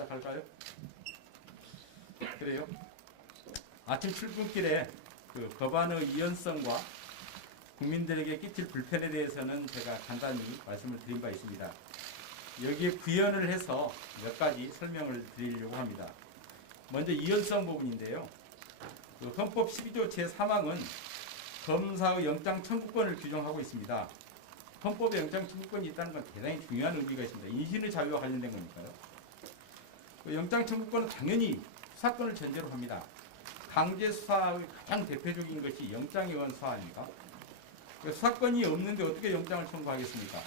시작할까요? 그래요. 아침 출근길에 그 법안의 이연성과 국민들에게 끼칠 불편에 대해서는 제가 간단히 말씀을 드린 바 있습니다. 여기에 부연을 해서 몇 가지 설명을 드리려고 합니다. 먼저 이연성 부분인데요. 그 헌법 12조 제3항은 검사의 영장 청구권을 규정하고 있습니다. 헌법에 영장 청구권이 있다는 건 대단히 중요한 의미가 있습니다. 인신의 자유와 관련된 거니까요. 그 영장 청구권은 당연히 수사권을 전제로 합니다. 강제 수사의 가장 대표적인 것이 영장에 의한 수사 아닙니까? 수사권이 없는데 어떻게 영장을 청구하겠습니까?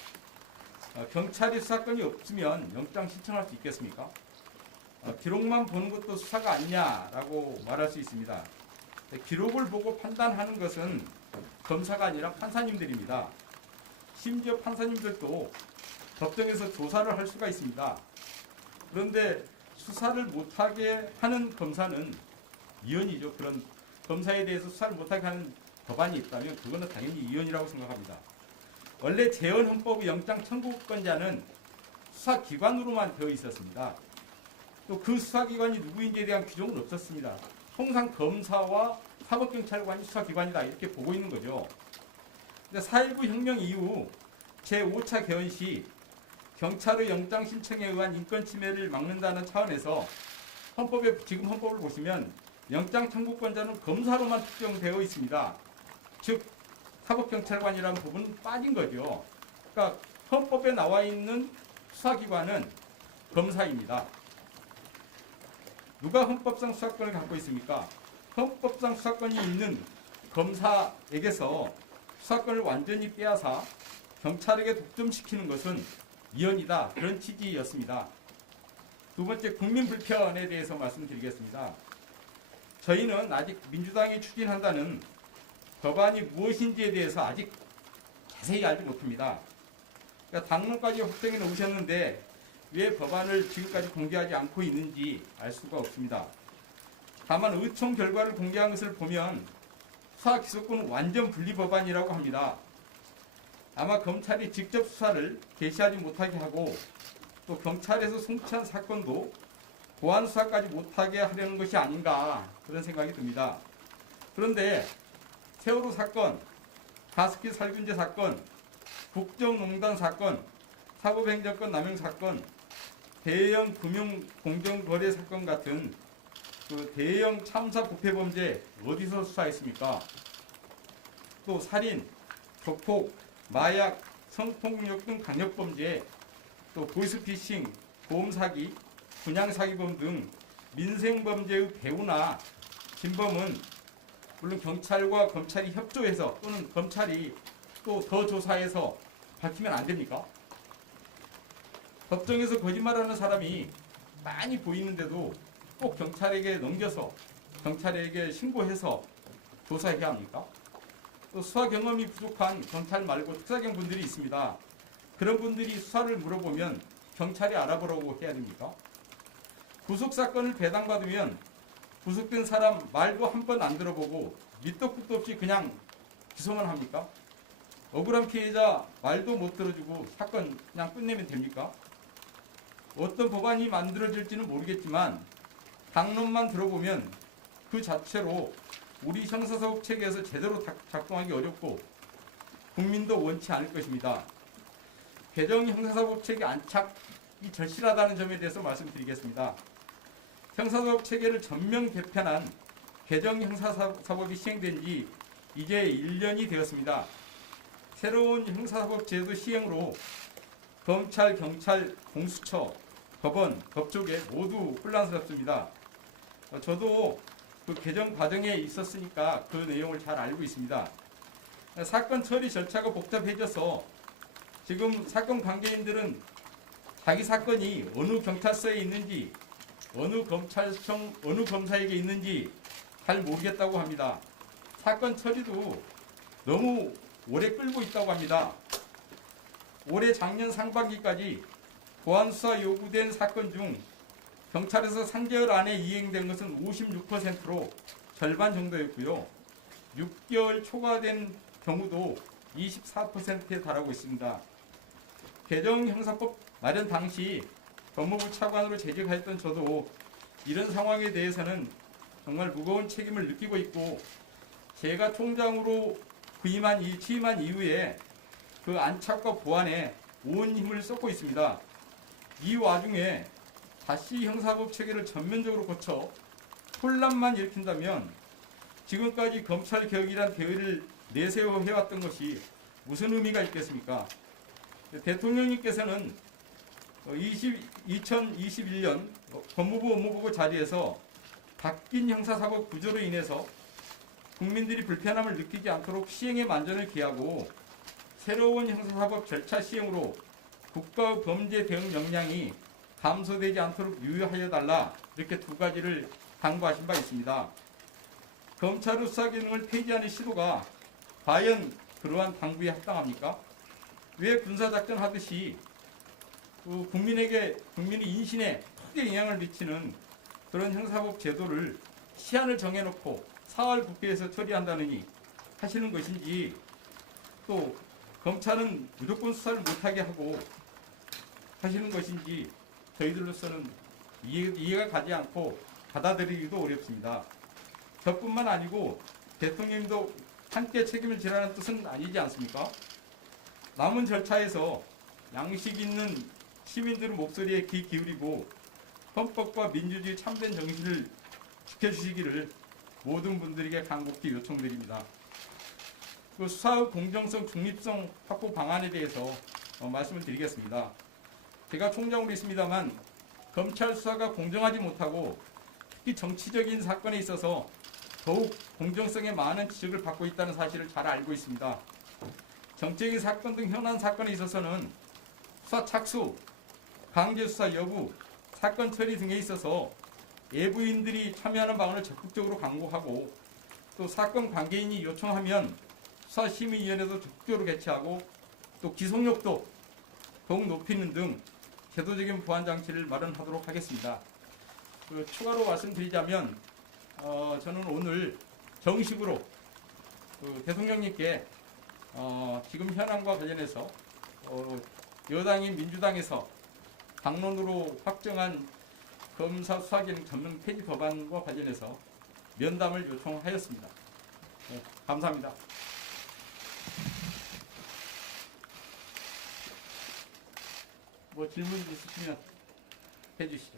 경찰이 수사권이 없으면 영장 신청할 수 있겠습니까? 기록만 보는 것도 수사가 아니냐라고 말할 수 있습니다. 기록을 보고 판단하는 것은 검사가 아니라 판사님들입니다. 심지어 판사님들도 법정에서 조사를 할 수가 있습니다. 그런데 수사를 못하게 하는 검사는 이연이죠. 그런 검사에 대해서 수사를 못하게 하는 법안이 있다면 그거는 당연히 이연이라고 생각합니다. 원래 재헌헌법의 영장 청구권자는 수사기관으로만 되어 있었습니다. 또 그 수사기관이 누구인지에 대한 규정은 없었습니다. 통상 검사와 사법경찰관이 수사기관이다 이렇게 보고 있는 거죠. 근데 4.19 혁명 이후 제5차 개헌 시 경찰의 영장 신청에 의한 인권 침해를 막는다는 차원에서 지금 헌법을 보시면 영장 청구권자는 검사로만 특정되어 있습니다. 즉 사법경찰관이라는 부분은 빠진 거죠. 그러니까 헌법에 나와 있는 수사기관은 검사입니다. 누가 헌법상 수사권을 갖고 있습니까? 헌법상 수사권이 있는 검사에게서 수사권을 완전히 빼앗아 경찰에게 독점시키는 것은 이연이다. 그런 취지였습니다. 두 번째, 국민 불편에 대해서 말씀드리겠습니다. 저희는 아직 민주당이 추진한다는 법안이 무엇인지에 대해서 아직 자세히 알지 못합니다. 그러니까 당론까지 확정해 놓으셨는데 왜 법안을 지금까지 공개하지 않고 있는지 알 수가 없습니다. 다만 의총 결과를 공개한 것을 보면 수사 기소권은 완전 분리 법안이라고 합니다. 아마 검찰이 직접 수사를 개시하지 못하게 하고 또 경찰에서 송치한 사건도 보안 수사까지 못하게 하려는 것이 아닌가 그런 생각이 듭니다. 그런데 세월호 사건, 가습기 살균제 사건, 국정농단 사건, 사법행정권 남용 사건, 대형 금융 공정거래 사건 같은 그 대형 참사 부패 범죄 어디서 수사했습니까? 또 살인, 조폭, 마약, 성폭력 등 강력범죄, 또 보이스피싱, 보험사기, 분양사기범 등 민생범죄의 배후나 진범은 물론 경찰과 검찰이 협조해서 또는 검찰이 또 더 조사해서 밝히면 안 됩니까? 법정에서 거짓말하는 사람이 많이 보이는데도 꼭 경찰에게 넘겨서 경찰에게 신고해서 조사해야 합니까? 또 수사 경험이 부족한 경찰 말고 특사경 분들이 있습니다. 그런 분들이 수사를 물어보면 경찰이 알아보라고 해야 됩니까? 구속사건을 배당받으면 구속된 사람 말도 한 번 안 들어보고 밑도 끝도 없이 그냥 기소만 합니까? 억울한 피해자 말도 못 들어주고 사건 그냥 끝내면 됩니까? 어떤 법안이 만들어질지는 모르겠지만 당론만 들어보면 그 자체로 우리 형사사법 체계에서 제대로 작동하기 어렵고 국민도 원치 않을 것입니다. 개정 형사사법 체계 안착이 절실하다는 점에 대해서 말씀드리겠습니다. 형사사법 체계를 전면 개편한 개정 형사사법이 시행된 지 이제 1년이 되었습니다. 새로운 형사사법 제도 시행으로 검찰, 경찰, 공수처, 법원, 법조계 모두 혼란스럽습니다. 저도 그 개정 과정에 있었으니까 그 내용을 잘 알고 있습니다. 사건 처리 절차가 복잡해져서 지금 사건 관계인들은 자기 사건이 어느 경찰서에 있는지 어느 검찰청, 어느 검사에게 있는지 잘 모르겠다고 합니다. 사건 처리도 너무 오래 끌고 있다고 합니다. 올해 작년 상반기까지 보안수사 요구된 사건 중 경찰에서 3개월 안에 이행된 것은 56%로 절반 정도였고요. 6개월 초과된 경우도 24%에 달하고 있습니다. 개정 형사법 마련 당시 법무부 차관으로 재직하였던 저도 이런 상황에 대해서는 정말 무거운 책임을 느끼고 있고, 제가 총장으로 취임한 이후에 그 안착과 보완에 온 힘을 쏟고 있습니다. 이 와중에 다시 형사법 체계를 전면적으로 고쳐 혼란만 일으킨다면 지금까지 검찰 개혁이란 대의를 내세워 해왔던 것이 무슨 의미가 있겠습니까? 대통령님께서는 2021년 법무부 업무보고 자리에서 바뀐 형사사법 구조로 인해서 국민들이 불편함을 느끼지 않도록 시행의 만전을 기하고 새로운 형사사법 절차 시행으로 국가의 범죄 대응 역량이 감소되지 않도록 유의하여 달라, 이렇게 두 가지를 당부하신 바 있습니다. 검찰의 수사 기능을 폐지하는 시도가 과연 그러한 당부에 합당합니까? 왜 군사작전 하듯이 국민의 인신에 크게 영향을 미치는 그런 형사법 제도를 시한을 정해놓고 4월 국회에서 처리한다느니 하시는 것인지, 또 검찰은 무조건 수사를 못하게 하고 하시는 것인지 저희들로서는 이해가 가지 않고 받아들이기도 어렵습니다. 저뿐만 아니고 대통령님도 함께 책임을 지라는 뜻은 아니지 않습니까? 남은 절차에서 양식 있는 시민들의 목소리에 귀 기울이고 헌법과 민주주의 참된 정신을 지켜주시기를 모든 분들에게 간곡히 요청드립니다. 그 수사의 공정성, 중립성 확보 방안에 대해서 말씀을 드리겠습니다. 제가 총장으로 있습니다만 검찰 수사가 공정하지 못하고 특히 정치적인 사건에 있어서 더욱 공정성에 많은 지적을 받고 있다는 사실을 잘 알고 있습니다. 정치적인 사건 등 현안 사건에 있어서는 수사 착수, 강제 수사 여부, 사건 처리 등에 있어서 예부인들이 참여하는 방안을 적극적으로 강구하고, 또 사건 관계인이 요청하면 수사심의위원회도 적극적으로 개최하고, 또 기속력도 더욱 높이는 등 제도적인 보완 장치를 마련하도록 하겠습니다. 추가로 말씀드리자면 저는 오늘 정식으로 대통령님께 지금 현황과 관련해서 여당인 민주당에서 당론으로 확정한 검사 수사기능 전면 폐지 법안과 관련해서 면담을 요청하였습니다. 네, 감사합니다. 뭐 질문 있으시면 해주시죠.